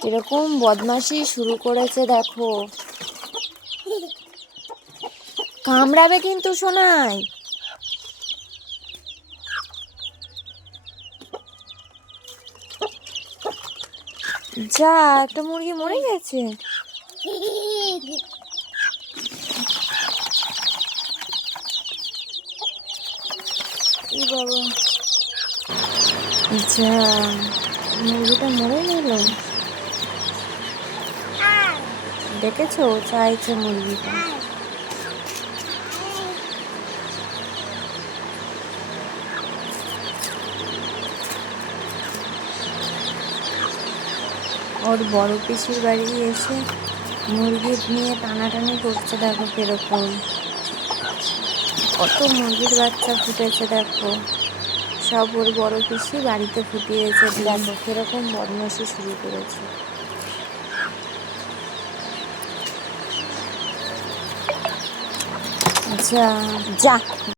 কিরকম বদমাশি শুরু করেছে দেখো। কামড়াবে কিন্তু সোনাই। যা, একটা মুরগি মরে গেছে। ই বাবা, যা, মুরগিটা মরে গেল। দেখেছো, চাইছে মুরগিটা। ওর বড় পিসির বাড়ি এসে মুরগি নিয়ে টানাটানি করছে, দেখো কিরকম। কত মুরগির বাচ্চা ফুটেছে দেখো, সব ওর বড় পিসি বাড়িতে ফুটিয়েছে। দেখো কিরকম বদমাশি শুরু করেছে। যা যা।